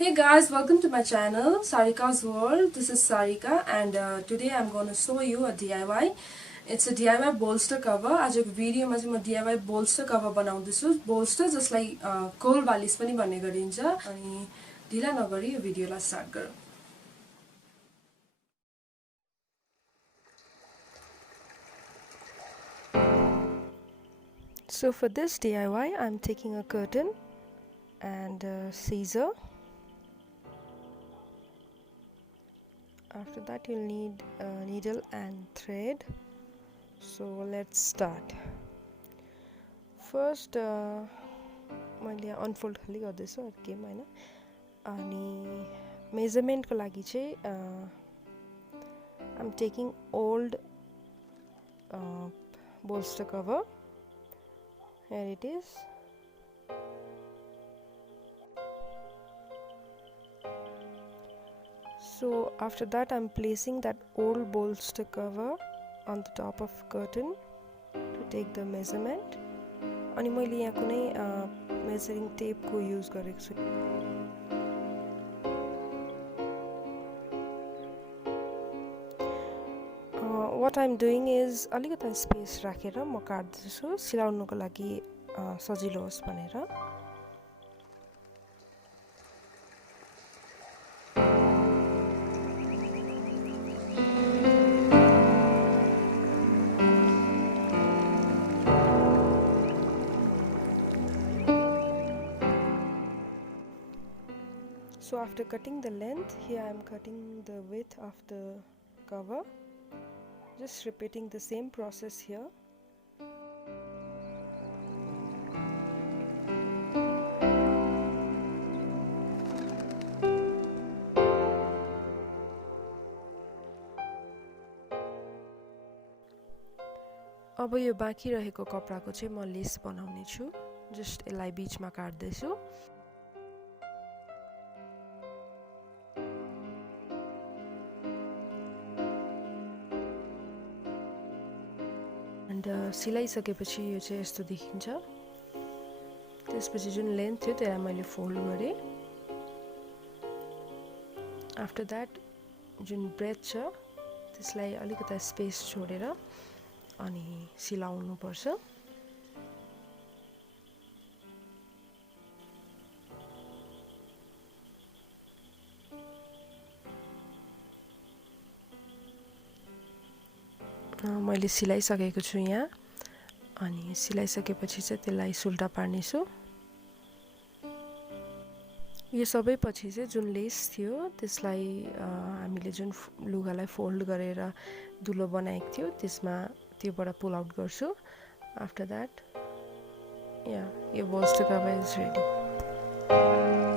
Hey guys, welcome to my channel, Sarika's World. This is Sarika and today I'm going to show you a DIY. It's a DIY bolster cover. आजको भिडियोमा चाहिँ म DIY bolster cover बनाउँदैछु. Bolster जसलाई कोल बालिस पनि भन्ने गरिन्छ अनि ढिला नगरी यो भिडियोलाई स्टार्ट गरौँ. So for this DIY, I'm taking a curtain and a scissor. After that you'll need a needle and thread. So let's start. First मैले unfold खाली गर्दैछु अरु केही हैन अनि मेजरमेन्ट को लागि चाहिँ I'm taking old bolster cover. Here it is. So after that I'm placing that old bolster cover on the top of curtain to take the measurement. अनि मैले यहाँ कुनै measuring tape को use गरेको छु. What I'm doing is अलिकति space राखेर म काट्दैछु सिलाउनुको लागि सजिलो होस् भनेर. So after cutting the length, here I am cutting the width of the cover. Just repeating the same process here. अब यो बाँकी रहेको कपडाको चाहिँ म लेस बनाउने छु. जस्ट यसलाई बीचमा काट्दैछु. सिलाइसकेपछि यो चाहिँ यस्तो देखिन्छ. त्यसपछि जुन लेन्थ थियो त्यसलाई मैले फोल्ड गरे. आफ्टर दैट जुन ब्रेथ छ त्यसलाई अलिकति स्पेस छोडेर अनि सिलाउनु पर्छ. मैले सिलाइसकेको छु यहाँ अनि सिलाइसकेपछि चाहिँ त्यसलाई सुल्टा पार्ने छु. यो सबै पछि चाहिँ जुन लेस थियो त्यसलाई हामीले जुन लुगालाई फोल्ड गरेर दुलो बनाएको थियो त्यसमा त्योबाट पुल आउट गर्छु. आफ्टर दैट यो bolster cover is ready.